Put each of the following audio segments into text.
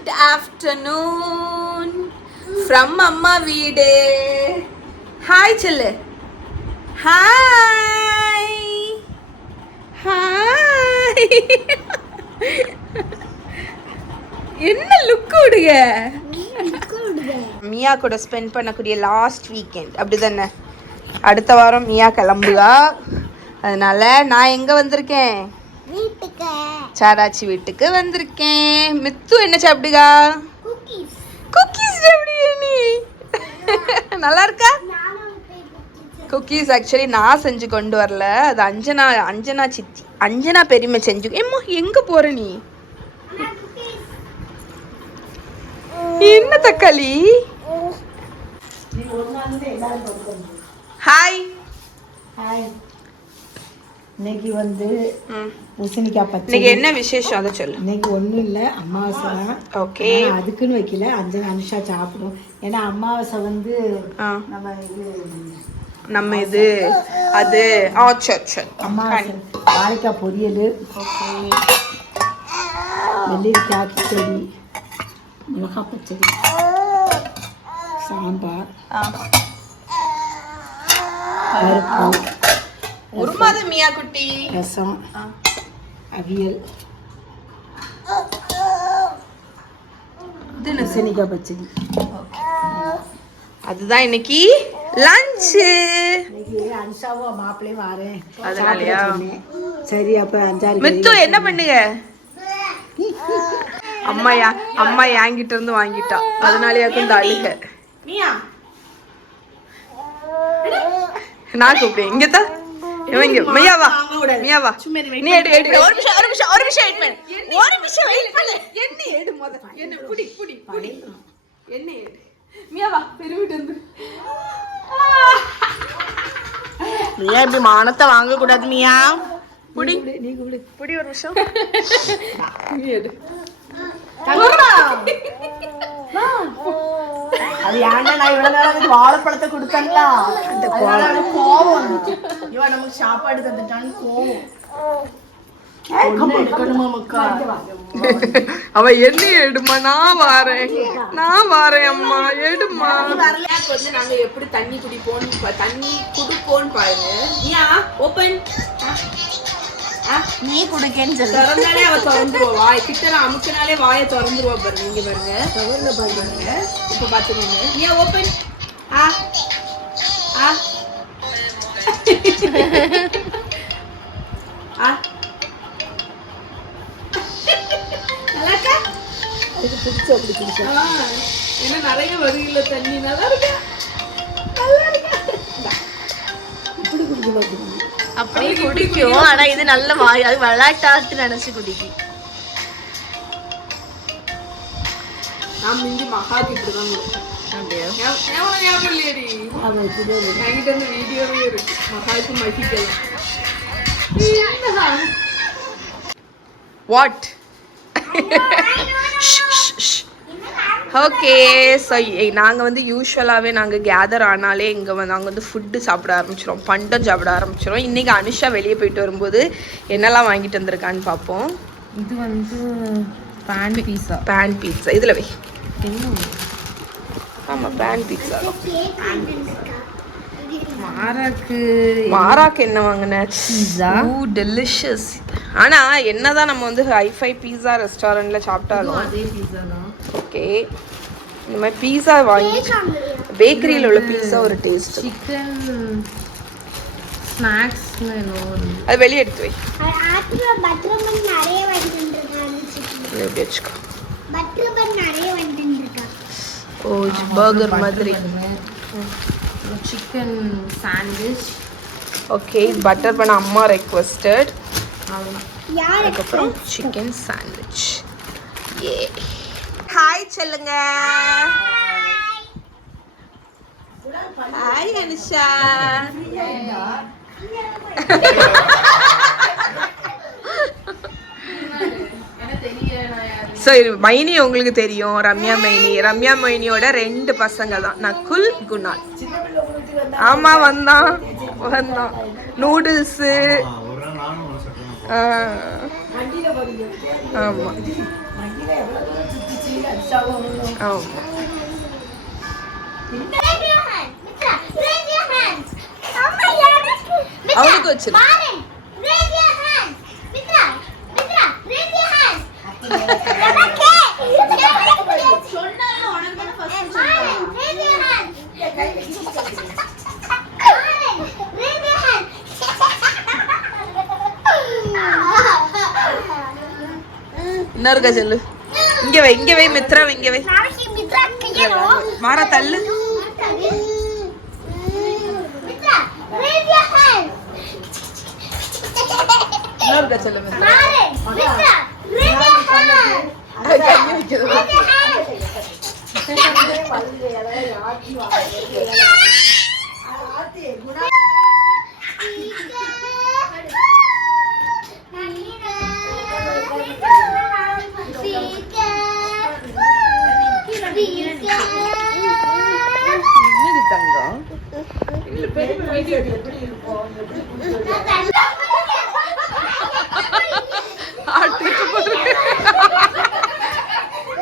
Good afternoon from அம்மா வீடு. Hi சொல்லு. Hi hi. என்ன லுக் விடுங்க. மியா கூட ஸ்பெண்ட் பண்ணக்கூடிய லாஸ்ட் வீக்கெண்ட் அப்படிதானே. அடுத்த வாரம் மியா கிளம்புகா. அதனால நான் எங்க வந்திருக்கேன்? வீட்டுக்கு. சாராச்சி வீட்டுக்கு வந்திருக்கேன். மித்து என்ன சாப்பிடுகா? குக்கீஸ் சாப்பிடுங்க. நீ நல்லா இருக்கா? குக்கீஸ் ஆக்சுவலி நான் செஞ்சு கொண்டு வரல, அது அஞ்சனா சித்தி அஞ்சனா பெரியமை செஞ்சு. ஏம்மா எங்க போற நீ? என்ன தக்காளி? Hi hi. இன்னைக்கு வந்து பூசணிக்காய் பச்சடி. இன்னைக்கு என்ன விசேஷம் அதை சொல்லு. இன்னைக்கு ஒன்றும் இல்லை, அமாவாசை தான். ஓகே. அதுக்குன்னு வைக்கல, அனுஷா சாப்பிடும். ஏன்னா அமாவாசை வந்து நம்ம இது அது அமாவாசை. வாழைக்காய் பொரியல், வெள்ளரிக்காய் கிச்சடி, மிளகாய் பச்சடி, சாம்பார், பருப்பு, உருமாத மியா குட்டி, ரசம், அவியல், பூசணிக்காய் பச்சடி. அதுதான் இன்னைக்கு லஞ்சு. அனுஷாவும் மாப்பிள்ளையும் வாரேன் அதனாலயா? சரி, அப்ப 5-6 மித்து என்ன பண்ணுங்க? அம்மா என்கிட்ட இருந்து வாங்கிட்டா, அதனாலயாக்கும் இந்த அழுக. நான் கூப்பிடுவேன். இங்கதான் மியாவா மியாவா. நீ எடு எடு. ஒரு நிமிஷம் வெயிட் பண்ணு. என்ன எடு முத. என்ன புடி என்ன எடு. மியாவா பெருவிட்டு வந்து. மியா இப்படி மானத்தை வாங்க கூடாது மியா. புடி புடி ஒரு நிமிஷம். நீ எடு. அது ஏன்னா நான் இவ்வளவு நேரம் வாழைப்பழத்தை கொடுத்தேன்ல, அந்த கோவம் வந்துச்சு. இவன் நமக்கு சாப்பாடு தந்துட்டான்னு கோவம். அவ என்ன எடுமா? நான் வாரேன் அம்மா, எடுமா. வந்து நாங்க எப்படி தண்ணி குடிப்போம்னு பாருங்க. ஓபன் நீ குடுக்கேன்னு சொல்லு. திறந்தாலே அவ திறந்துருவா. வாய் கிட்ட அமுக்கினாலே வாயை திறந்துருவா பாருங்க. இங்க பாருங்க. இப்ப பாத்துக்கோங்க. நீ ஓபன். ஏன்னா நிறைய வருகில்ல தண்ணி. நல்லா இருக்கா? அப்படி குடிக்கும். ஆனா இது நல்ல வாய், அது விளையாட்டாட்டு நினைச்சு குடிக்கும். நான் மிஞ்சி மகாக்கு இப்படிதான் கொடுப்பேன். வீடியோவே இருக்கு. மகாக்கு மகிக்கலாம். வாட்? ஓகே. ஸோ நாங்கள் வந்து யூஸ்வலாகவே நாங்கள் கேதர் ஆனாலே இங்கே நாங்கள் வந்து ஃபுட்டு சாப்பிட ஆரம்பிச்சிடும், பண்டம் சாப்பிட ஆரம்பிச்சிடும். இன்றைக்கி அனுஷா வெளியே போயிட்டு வரும்போது என்னெல்லாம் வாங்கிட்டு வந்திருக்கான்னு பார்ப்போம். இது வந்து பேன் பீட்சா. இதில் வை. ஆமாம், பேன் பீட்சா. மாராக்கு என்ன வாங்கினேன்? டெலிஷியஸ். ஆனால் என்னதான் நம்ம வந்து ஹைஃபை பீஸா ரெஸ்டாரண்ட்டில் சாப்பிட்டாலும் அதே பீஸா தான். ஓகே, இந்த மாதிரி பீஸா வாங்கி பேக்கரியில் உள்ள பீஸா ஒரு டேஸ்ட். சிக்கன் ஸ்நாக்ஸ் அது வெளியே எடுத்து வை. எப்படி வச்சுக்கோ. ஓ, பர்கர் மாதிரி. Chicken sandwich. ஓகே, பட்டர் பண்ண அம்மா ரெக்வெஸ்டட். அதுக்கப்புறம் சிக்கன் சாண்ட்விச். ஏ ஹாய் சொல்லுங்க. ஹாய் அனுஷா. ஸோ மைனி உங்களுக்கு தெரியும், ரம்யா மைனியோட 2 பசங்க தான், நகுல், குணால். ஆமாம், வந்தான். நூடுல்ஸு. ஆமாம், அவனுக்கு வச்சிரு. இன்னொருக்கா சொல்லு. இங்க வை மித்ரா, இங்க வை. மாற தள்ளு. இன்னொருக்கா சொல்லு.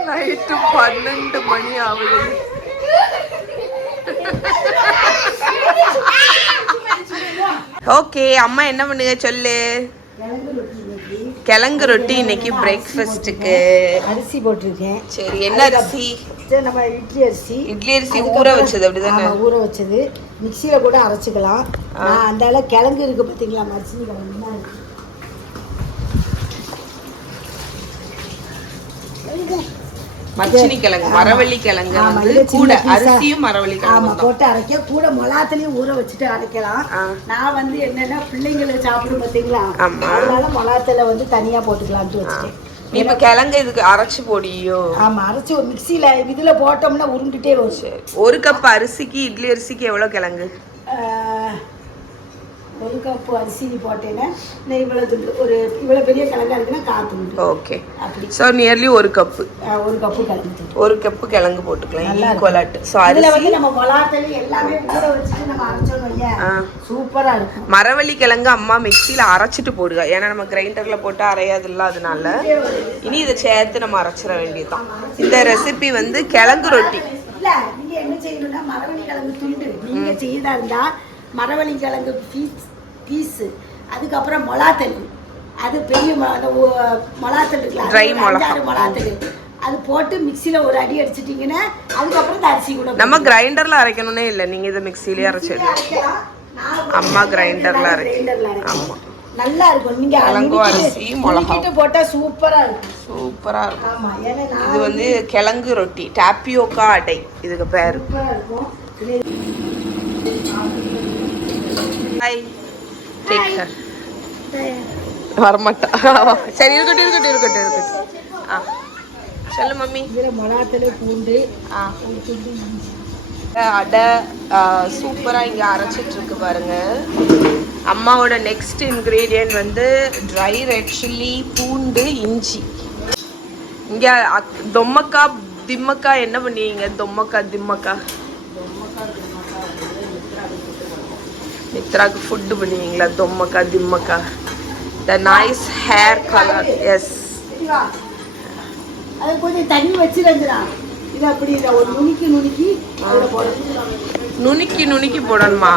நைட்டு 12 மணி ஆகுது. ஓகே, அம்மா என்ன பண்ணுங்க சொல்லு. கிழங்கு ரொட்டி இன்னைக்கு பிரேக்ஃபாஸ்ட்டுக்கு. அரிசி போட்டிருக்கேன். சரி, என்ன அரிசி? நம்ம இட்லி அரிசி. இட்லி அரிசி ஊற வச்சது அப்படிதானே? ஊற வச்சது. மிக்சியில் கூட அரைச்சிக்கலாம். அந்த அளவு கிழங்கு இருக்கு பார்த்தீங்களா, மரிசினி கிழங்கு தான் இருக்கு. மச்சினி கிழங்கு, மரவள்ளி கிழங்கு வந்து கூட அரிசியும் மரவள்ளி கிழங்கு போட்டு அரைக்க, கூட மொளாத்திலையும் ஊற வச்சுட்டு அரைக்கலாம். நான் வந்து என்னன்னா பிள்ளைங்களை சாப்பிடும் பார்த்தீங்களா, அதனால மொளாத்துல வந்து தனியா போட்டுக்கலான்ட்டு வச்சுட்டேன். நீ இப்ப கிழங்கு இதுக்கு அரைச்சு போடியோ? ஆமா, அரைச்சு ஒரு மிக்சியில இதுல போட்டோம்னா உருண்டுட்டே வரும். ஒரு கப் அரிசிக்கு, இட்லி அரிசிக்கு எவ்வளவு கிழங்கு? ஒரு கப்பு அரிசி போட்டேன்னா இவ்வளோ துண்டு, இவ்வளோ பெரிய கிழங்கா இருக்குன்னா 1/4 துண்டு. ஓகே, அப்படி. ஸோ நியர்லி ஒரு கப்பு கிழங்கு, ஒரு கப்பு கிழங்கு போட்டுக்கலாம். ஈக்குவலாட். ஸோ அதில் வந்து நம்ம மொளாத்தலி எல்லாமே ஊற வச்சுட்டு நம்ம அரைச்சோம்னா சூப்பராக இருக்கும். மரவள்ளி கிழங்கு அம்மா மிக்சியில் அரைச்சிட்டு போடுங்க, ஏன்னா நம்ம கிரைண்டரில் போட்டு அரையாதில்ல, அதனால இனி இதை சேர்த்து நம்ம அரைச்சிட வேண்டியதுதான். இந்த ரெசிபி வந்து கிழங்கு ரொட்டி. இல்லை, நீங்கள் என்ன செய்யணும்னா மரவள்ளி கிழங்கு துண்டு நீங்கள் செய்யதா இருந்தால் மரவள்ளி கிழங்கு பீஸு, அதுக்கப்புறம் மொளாத்தல், அது பெரிய மொளாத்தல் இருக்குல்ல, ட்ரை மிளகா, மொளாத்தல், அது போட்டு மிக்சியில் ஒரு அடி அடிச்சிட்டிங்கன்னா அதுக்கப்புறம் இந்த அரிசி கூட. நம்ம கிரைண்டரில் அரைக்கணும்னே இல்லை, நீங்கள் இதை மிக்சிலேயே அரைச்சிடலாம். அம்மா கிரைண்டரில் அரைக்கலாம். ஆமாம், நல்லா இருக்கும். நீங்கள் கிழங்கு அரிசி மிளகா போட்டால் சூப்பராக இருக்கும். சூப்பராக இருக்கும். ஆமாம், ஏன்னா இது வந்து கிழங்கு ரொட்டி, டாப்பியோக்கா அடை இதுக்கு பேர். சூப்பராக இருக்கும். Hi, take care. வரமாட்டா. சரி, இருக்கட்டும். ஆ சொல்லு மம்மி. இதில் மொளாத்தலை பூண்டு அடை சூப்பராக இங்கே அரைச்சிட்ருக்கு பாருங்க. அம்மாவோட நெக்ஸ்ட் இன்க்ரீடியன்ட் வந்து ட்ரை ரெட் சில்லி, பூண்டு, இஞ்சி. இங்கே தொம்மக்கா திம்மக்கா என்ன பண்ணுவீங்க? தொம்மக்கா திம்மக்கா மித்ராக்கு ஃபுட்டு பண்ணுவீங்களா? Thommakka Thimmakka, the nice hair colour. Yes, அது கொஞ்சம் தண்ணி வச்சிருந்துடா. இது அப்படி இல்லை, ஒரு நுணுக்கி அதில் போடணும். நுணுக்கி போடணுமா?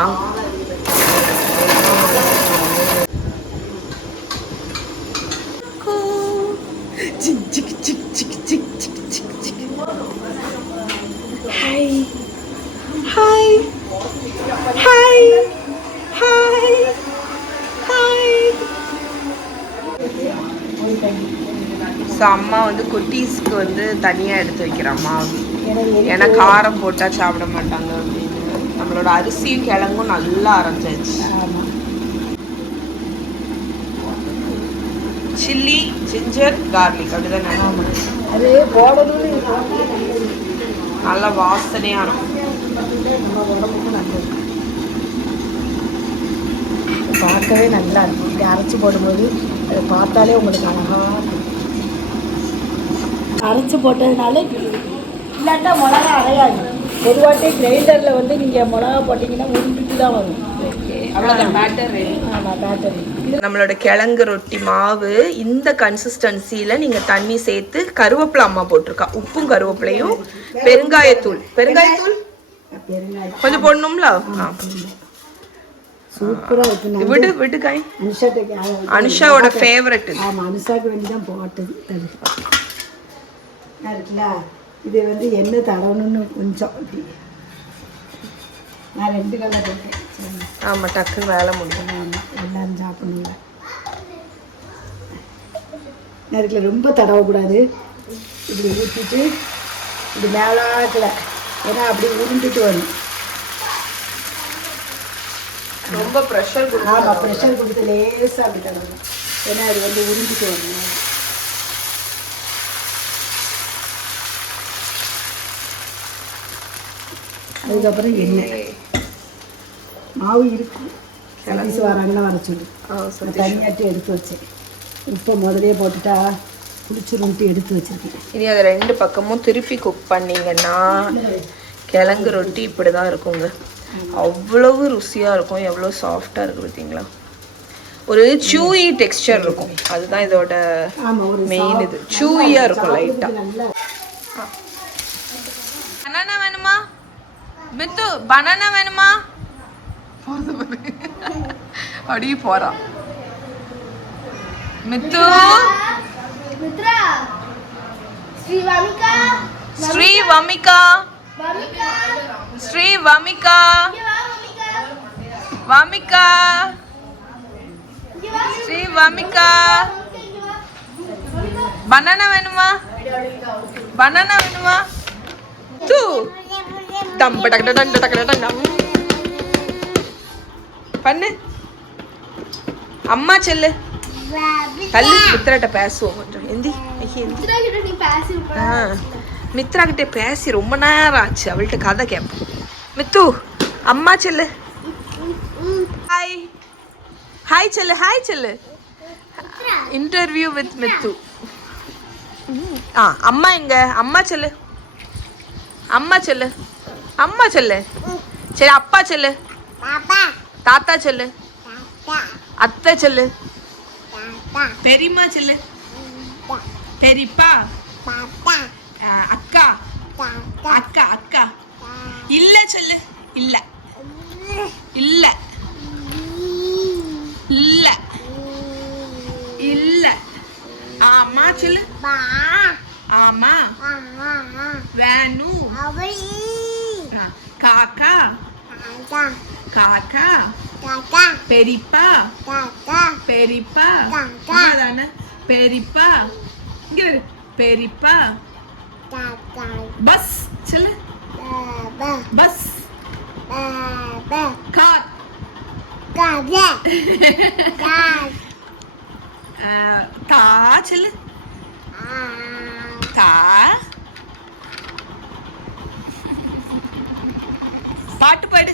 ஸோ அம்மா வந்து குட்டீஸ்க்கு வந்து தனியாக எடுத்து வைக்கிறம்மா, ஏன்னா காரம் போட்டால் சாப்பிட மாட்டாங்க அப்படின்னு. நம்மளோட அரிசியும் கிழங்கும் நல்லா அரைச்சாச்சு. சில்லி, ஜிஞ்சர், கார்லிக் அப்படிதானே? அது போடணும்னு நல்லா வாசனையாக இருக்கும். பார்க்கவே நல்லா இருக்கும். இப்படி அரைச்சி போடும்போது அதை பார்த்தாலே உங்களுக்கு அழகாக இருக்கும். அரைச்சி போட்டதுனால இல்லாட்டா மிளகா அரையாது. பொதுவாட்டே கிரைண்டரில் வந்து நீங்கள் மிளகா போட்டிங்கன்னா உருண்டுட்டு தான் வரும். ஓகே, அவ்வளோதான் பேட்டர் ரெடி. ஆமாம் பேட்டரி. நம்மளோட கிழங்கு ரொட்டி மாவு இந்த கன்சிஸ்டன்சியில் நீங்கள் தண்ணி சேர்த்து கருவேப்பிலை அம்மா போட்டிருக்கா, உப்பும் கருவேப்பிலையும் பெருங்காயத்தூள் பெருங்காயம் கொஞ்சம் போடணும்ல. சூப்பராக இருக்கு. விடு விடு காய். அனுஷாவோட ஃபேவரட் இது. ஆமாம் அனுஷாவுக்கு வேண்டி தான் போட்டது. இருக்குல்ல, இது வந்து எண்ணெய் தடவணும்னு கொஞ்சம் இப்படி நான் 2 கலர் இருக்கேன். ஆமாம் டக்குன்னு வேலை முடியும். ஆமாம் எல்லாரும் சாப்பிடணுங்க. நேரத்தில் ரொம்ப தடவக்கூடாது. இப்படி ஊற்றிட்டு இப்படி மேலாக்கில், ஏன்னா அப்படி உருண்டுட்டு வரும். ரொம்ப ப்ரெஷர் கொடுக்கும். ஆமாம் ப்ரெஷர் கொடுத்து லேசாக அப்படி தடவணும், ஏன்னா அது வந்து உருண்டுட்டு வரணும். அதுக்கப்புறம் எண்ணெய் மாவு இருக்கும். சதீஸ் வராங்கன்னா வர சொல்லு. தனியாட்டி எடுத்து வச்சேன். இப்போ முதலே போட்டுட்டா குடிச்சிருந்துட்டு எடுத்து வச்சிருக்கேன். இனி அதை 2 பக்கமும் திருப்பி குக் பண்ணிங்கன்னா கிழங்கு ரொட்டி இப்படி தான் இருக்குங்க. அவ்வளவு ருசியாக இருக்கும். எவ்வளோ சாஃப்டாக இருக்குது பார்த்தீங்களா. ஒரு சூயி டெக்ஸ்சர் இருக்கும். அதுதான் இதோட மெயின். இது சூயியாக இருக்கும் லைட்டாக. பனானா வேணுமா மித்து? பனானா வேணுமா? அப்படியே போறா மித்து. ஸ்ரீ வமிகா, ஸ்ரீ வமிகா, வமிகா, ஸ்ரீ வமிகா. பனானா வேணுமா? பனானா வேணுமா? தூ தம்ப டக்க டண்ட டக்க டண்ட பண்ணு. அம்மா செல்லு தள்ளி மித்ராட்ட பேசுவோம் கொஞ்சம். எந்தி மித்ரா கிட்ட பேசி ரொம்ப நேரம் ஆச்சு. அவள்கிட்ட கதை கேட்போம். மித்து அம்மா செல்லு. ஹாய் ஹாய் செல்லு, ஹாய் செல்லு. Interview with Mithu. அம்மா எங்க? அம்மா செல்லு, அம்மா செல்லு, அம்மா செல்லு. சரி அப்பா செல்லு, தாத்தா செல்லு, அத்தை செல்லு, பெரியம்மா செல்லு, பெரியப்பா, அக்கா, அக்கா, அக்கா. இல்ல செல்லு, இல்ல இல்ல இல்ல இல்ல. ஆமா செல்லு, ஆமா. வேணு, காக்கா, காக்கா, பெரியப்பா, பெரியப்பா, அதானே பெரியப்பா. இங்க பெரியப்பா. பஸ் சொல்லு, பஸ். கார், தா சொல்லு, தா. பாட்டு பாடு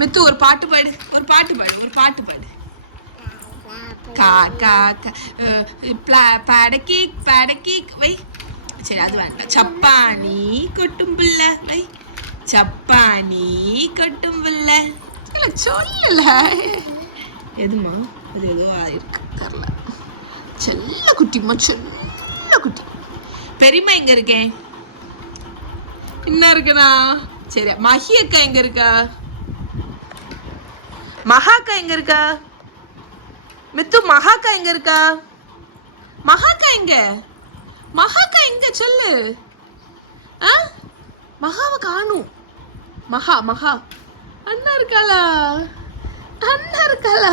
மித்து. ஒரு பாட்டு பாடு, ஒரு பாட்டு பாடு, ஒரு பாட்டு பாடு. காக்கா படக்கி படக்கி வை. சரி அது வேண்டாம். சப்பானி கொட்டும் புள்ள வை. சப்பானி கொட்டும் புள்ள. இல்லை சொல்லல எதுமா இது ஏதோ இருக்கு தெரில. செல்ல குட்டிமா, செல்ல குட்டி. பெரியம்மா எங்க இருக்கேன்? என்ன இருக்குண்ணா? சரி மஹி அக்கா எங்க இருக்கா? மகாக்கா எங்க இருக்கா? மித்து மகாக்கா எங்க இருக்கா? மகாக்கா எங்க? மகாக்கா எங்க சொல்லு. மகாவை காணும். மகா மகா அண்ணா இருக்காளா? அண்ணா இருக்காளா?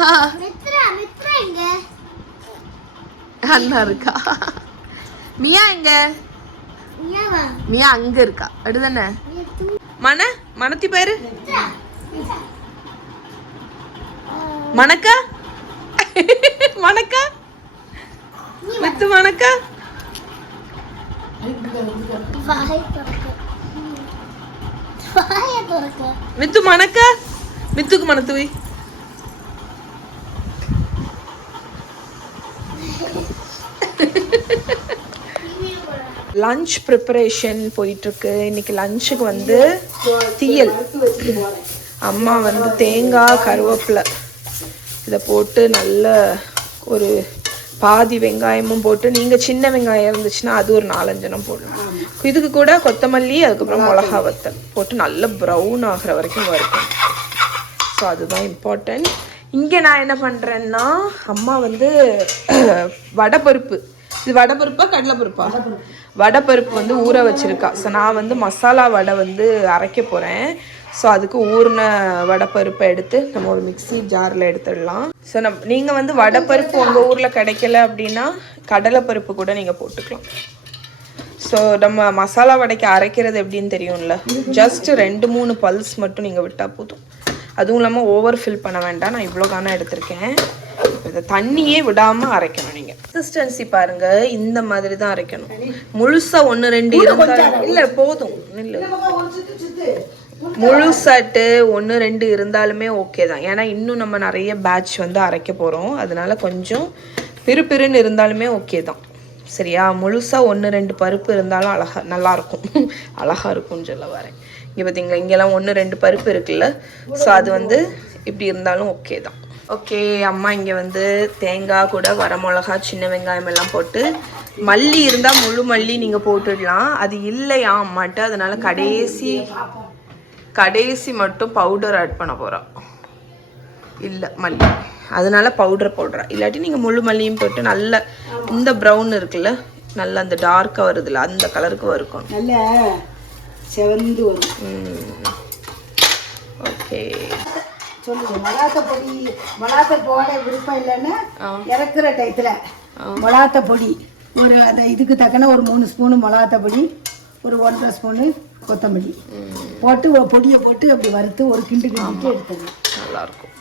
அண்ணா இருக்கா. மியா எங்க? மியா அங்க இருக்கா. அப்படிதானே? மனத்தி பேரு மணக்கா. மணக்கா மித்து மணக்கா. மித்து மணக்கா. மித்துக்கு மணத்துவி. லஞ்ச் ப்ரிப்பரேஷன் போயிட்டுருக்கு. இன்னைக்கு லஞ்சுக்கு வந்து தீயல். அம்மா வந்து தேங்காய் கருவேப்பிலை இதை போட்டு நல்ல ஒரு பாதி வெங்காயமும் போட்டு, நீங்கள் சின்ன வெங்காயம் இருந்துச்சுன்னா அது ஒரு 4-5 எண்ணம் போடலாம். இதுக்கு கூட கொத்தமல்லி அதுக்கப்புறம் மிளகா வத்தல் போட்டு நல்ல ப்ரௌன் ஆகிற வரைக்கும் வறுக்கணும். ஸோ அதுதான் இம்பார்ட்டன்ட். இங்கே நான் என்ன பண்ணுறேன்னா, அம்மா வந்து வடைப்பருப்பு, இது வடைப்பருப்பா கடலைப்பருப்பா? வடைப்பருப்பு வந்து ஊற வச்சுருக்கா. ஸோ நான் வந்து மசாலா வடை வந்து அரைக்க போகிறேன். ஸோ அதுக்கு ஊறின வடைப்பருப்பை எடுத்து நம்ம ஒரு மிக்ஸி ஜாரில் எடுத்துடலாம். ஸோ நீங்கள் வந்து வடைப்பருப்பு உங்கள் ஊரில் கிடைக்கல அப்படின்னா கடலைப்பருப்பு கூட நீங்கள் போட்டுக்கலாம். ஸோ நம்ம மசாலா வடைக்கு அரைக்கிறது எப்படின்னு தெரியும்ல, ஜஸ்ட் 2-3 பல்ஸ் மட்டும் நீங்கள் விட்டால் போதும். அதுவும் இல்லாமல் ஓவர் ஃபில் பண்ண வேண்டாம். நான் இவ்வளோ காண எடுத்திருக்கேன். இதை தண்ணியே விடாமல் அரைக்கணும். நீங்கள் கன்சிஸ்டன்சி பாருங்கள், இந்த மாதிரி தான் அரைக்கணும். முழுசாக 1-2 இருந்தால் இல்லை போதும், இல்லை முழுசாட்டு 1-2 இருந்தாலுமே ஓகே தான். ஏன்னா இன்னும் நம்ம நிறைய பேட்ச் வந்து அரைக்க போகிறோம். அதனால கொஞ்சம் பிறுபிறுன்னு இருந்தாலுமே ஓகே தான். சரியா? முழுசாக 1-2 பருப்பு இருந்தாலும் நல்லாயிருக்கும். அழகாக இருக்கும்னு சொல்ல வரேன். இங்கே பார்த்தீங்களா, இங்கெல்லாம் 1-2 பருப்பு இருக்குல்ல. ஸோ அது வந்து இப்படி இருந்தாலும் ஓகே தான். ஓகே, அம்மா இங்கே வந்து தேங்காய் கூட வரமிளகா சின்ன வெங்காயம் எல்லாம் போட்டு, மல்லி இருந்தால் முழு மல்லி நீங்கள் போட்டுடலாம். அது இல்லையா அம்மாட்ட, அதனால கடைசி மட்டும் பவுடர் ஆட் பண்ண போகிறோம். இல்லை மல்லி, அதனால பவுடர் போடுறா. இல்லாட்டி நீங்கள் முழு மல்லியும் போட்டு நல்ல இந்த ப்ரௌன் இருக்குல்ல, நல்ல அந்த டார்க்காக வருதுல்ல, அந்த கலருக்கு வறுக்கணும். நல்ல செவந்து வரும். ஓகே, சொல்லுங்க. மொளாத்த போட விருப்பம் இல்லைன்னா இறக்குற டயத்தில் மொளாத்த பொடி ஒரு அந்த இதுக்கு தக்கன ஒரு 3 ஸ்பூனு மொளாத்த பொடி, ஒரு 1.5 ஸ்பூனு கொத்தமல்லி போட்டு பொடியை போட்டு அப்படி வறுத்து ஒரு கிண்டு கிண்டிட்டு எடுத்துக்கலாம். நல்லாயிருக்கும்.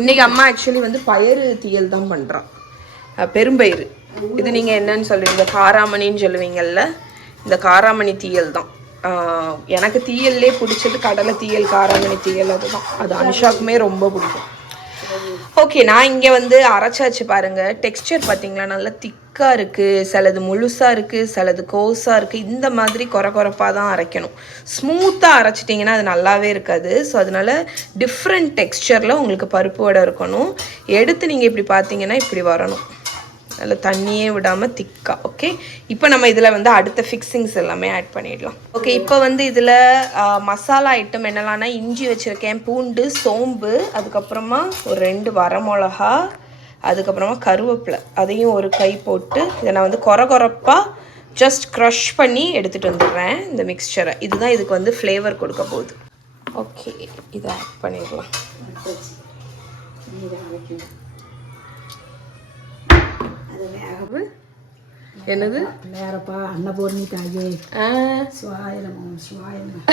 இன்றைக்கி அம்மா ஆக்சுவலி வந்து பயறு தீயல் தான் பண்ணுறான். பெரும்பயிறு, இது நீங்கள் என்னன்னு சொல்லுவீங்க, காராமணின்னு சொல்லுவீங்கல்ல, இந்த காராமணி தீயல் தான். எனக்கு தீயல்லே பிடிச்சது கடலை தீயல், காராமணி தீயல், அதுதான். அது அனுஷாக்குமே ரொம்ப பிடிக்கும். ஓகே, நான் இங்கே வந்து அரைச்சாச்சு பாருங்கள். டெக்ஸ்டர் பார்த்தீங்களா, நல்லா திக்காக இருக்குது. சிலது முழுசாக இருக்குது, சிலது கோஸாக இருக்குது. இந்த மாதிரி குறப்பாக தான் அரைக்கணும். ஸ்மூத்தாக அரைச்சிட்டிங்கன்னா அது நல்லாவே இருக்காது. ஸோ அதனால் டிஃப்ரெண்ட் டெக்ஸ்டரில் உங்களுக்கு பருப்பு வடை இருக்கணும். எடுத்து நீங்கள் இப்படி பார்த்தீங்கன்னா இப்படி வரணும், அதில் தண்ணியே விடாமல் திக்கா. ஓகே, இப்போ நம்ம இதில் வந்து அடுத்த ஃபிக்ஸிங்ஸ் எல்லாமே ஆட் பண்ணிடலாம். ஓகே, இப்போ வந்து இதில் மசாலா ஐட்டம் என்னெல்லாம்னா, இஞ்சி வச்சுருக்கேன், பூண்டு, சோம்பு, அதுக்கப்புறமா ஒரு 2 வரமிளகா, அதுக்கப்புறமா கருவேப்பிலை, அதையும் ஒரு கை போட்டு இதை நான் வந்து குறப்பாக ஜஸ்ட் க்ரஷ் பண்ணி எடுத்துகிட்டு வந்துடுறேன் இந்த மிக்சரை. இதுதான் இதுக்கு வந்து ஃப்ளேவர் கொடுக்க போகுது. ஓகே, இதை ஆட் பண்ணிடலாம். என்னது வேறப்பா அன்னபூர்ணி தாயே சுவாயனம் சுவாயனம்.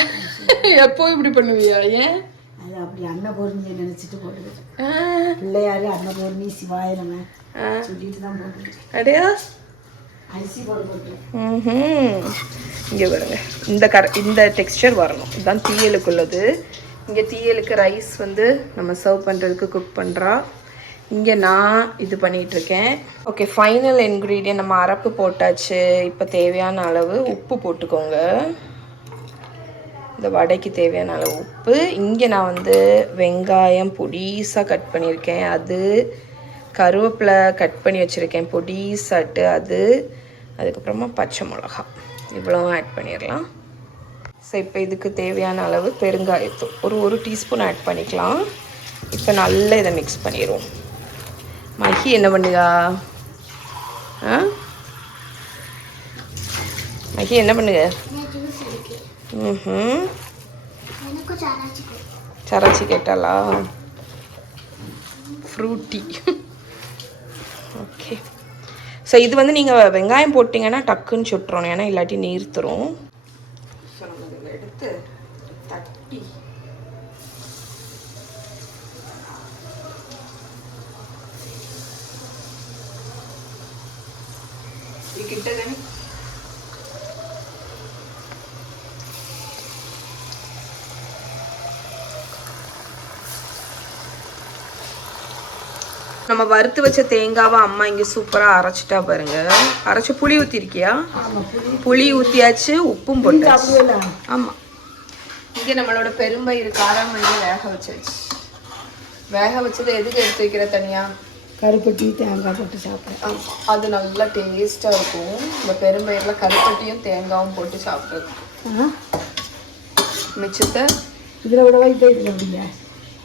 எப்போ இப்படி பண்ணுவியா? ஏன் அது அப்படி அன்னபூர்ணியை நினைச்சிட்டு போடுது. பிள்ளையாரு அன்னபூர்ணி சிவாயனம் சொல்லிட்டு தான் போடுது. அடையா அரிசி போட்டு. இங்கே பாருங்க, இந்த டெக்ஸ்சர் வரணும். இதுதான் தீயலுக்குள்ளது. இங்கே தீயலுக்கு ரைஸ் வந்து நம்ம சர்வ் பண்ணுறதுக்கு குக் பண்ணுறா. இங்கே நான் இது பண்ணிகிட்ருக்கேன். ஓகே, ஃபைனல் இன்க்ரீடியன்ட் நம்ம அரப்பு போட்டாச்சு. இப்போ தேவையான அளவு உப்பு போட்டுக்கோங்க. இந்த வடைக்கு தேவையான அளவு உப்பு. இங்கே நான் வந்து வெங்காயம் பொடிசாக கட் பண்ணியிருக்கேன், அது கருவேப்பிலை கட் பண்ணி வச்சுருக்கேன் பொடிசாட்டு, அதுக்கப்புறமா பச்சை மிளகா, இவ்வளோ ஆட் பண்ணிடலாம். ஸோ இப்போ இதுக்கு தேவையான அளவு பெருங்காயத்தூள் ஒரு டீஸ்பூன் ஆட் பண்ணிக்கலாம். இப்போ நல்லா இதை மிக்ஸ் பண்ணிடுவோம். மஹி என்ன பண்ணுதா? மஹி என்ன பண்ணுங்க? சராச்சி கேட்டாளா? ஃப்ரூட்டி. ஓகே, ஸோ இது வந்து நீங்கள் வெங்காயம் போட்டிங்கன்னா டக்குன்னு சுட்டுறணும், ஏன்னா இல்லாட்டி நீர்த்துரும். ஸோ நம்ம இதில் எடுத்து தட்டி கிட்டதானே நம்ம வறுத்து வச்ச தேங்காவை அம்மா இங்கே சூப்பராக அரைச்சிட்டா பாருங்க. அரைச்சி புளி ஊற்றிருக்கியா? புளி ஊற்றியாச்சு, உப்பும் போட்டாச்சு. ஆமாம், இங்கே நம்மளோட பெரும்பயிறு காராமணியை வேக வச்சாச்சு. வேக வச்சதை எதுக்கு எடுத்து வைக்கிற தனியா? கருப்பட்டி தேங்காய் போட்டு சாப்பிட்றேன். அது நல்லா டேஸ்ட்டாக இருக்கும். இந்த பெரும்பயிரில் கருப்பட்டியும் தேங்காயும் போட்டு சாப்பிட்றது. மிச்சத்தை இதில் விட வைத்து அப்படிங்க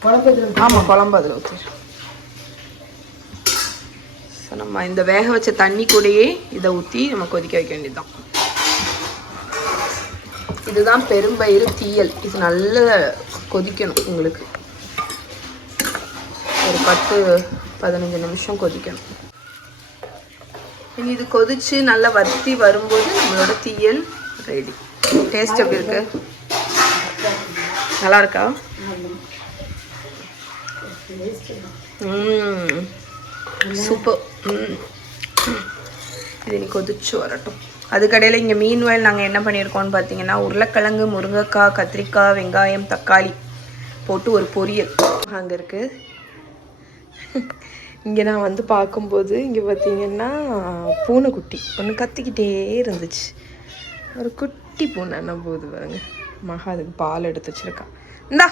குழம்பு இதில். ஆமாம், குழம்பு அதில் ஊற்றிடும். ஸோ நம்ம இந்த வேக வச்ச தண்ணி கூடயே இதை ஊற்றி நம்ம கொதிக்க வைக்க வேண்டியதுதான். இதுதான் பெரும்பயிறு தீயல். இது நல்லா கொதிக்கணும். உங்களுக்கு ஒரு 10-15 நிமிஷம் கொதிக்கணும். இனி இது கொதிச்சு நல்லா வத்தி வரும்போது நம்மளோட தீயல் ரெடி. டேஸ்ட் எப்படி இருக்கு? நல்லா இருக்கா? சூப்பர். இது இனி கொதிச்சு வரட்டும். அதுக்கடையில் இங்கே மீன் வயல் நாங்கள் என்ன பண்ணியிருக்கோம்னு பார்த்தீங்கன்னா, உருளைக்கிழங்கு, முருங்கைக்காய், கத்திரிக்காய், வெங்காயம், தக்காளி போட்டு ஒரு பொரியல் அங்கே இருக்குது. இங்கே நான் வந்து பார்க்கும்போது இங்கே பார்த்தீங்கன்னா பூனைக்குட்டி ஒன்று கத்திக்கிட்டே இருந்துச்சு. ஒரு குட்டி பூனை என்ன போகுது பாருங்க. மகா அதுக்கு பால் எடுத்து வச்சுருக்கா. இந்தா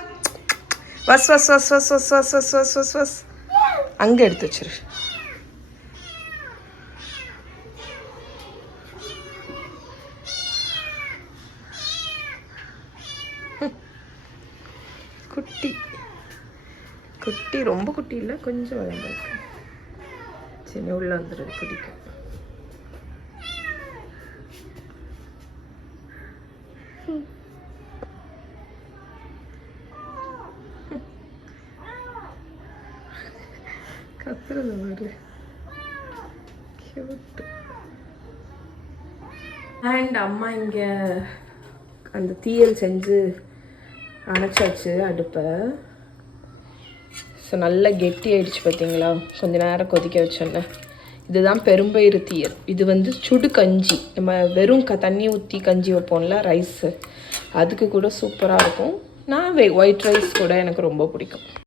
வஸ் வஸ் வஸ் வஸ் வஸ் வஸ் வஸ் வஸ் வஸ் வஸ் அங்கே எடுத்து வச்சிரு. குட்டி குட்டி ரொம்ப குட்டி இல்லை, கொஞ்சம் வளர்ந்துருக்கு. சரி, உள்ள வந்துடுது குடிக்க. கத்துறது மாதிரி கியூட். அண்ட் அம்மா இங்கே அந்த தீயல் செஞ்சு அணைச்சாச்சு அடுப்பை. ஸோ நல்லா கெட்டி ஆயிடுச்சு பார்த்தீங்களா? கொஞ்சம் நேரம் கொதிக்க வச்சோன்னே. இதுதான் பெரும்பயிறு தீயல். இது வந்து சுடு கஞ்சி, நம்ம வெறும் தண்ணி ஊற்றி கஞ்சி வைப்போம்ல, ரைஸு, அதுக்கு கூட சூப்பராக இருக்கும். நான் ஒயிட் ரைஸ் கூட எனக்கு ரொம்ப பிடிக்கும்.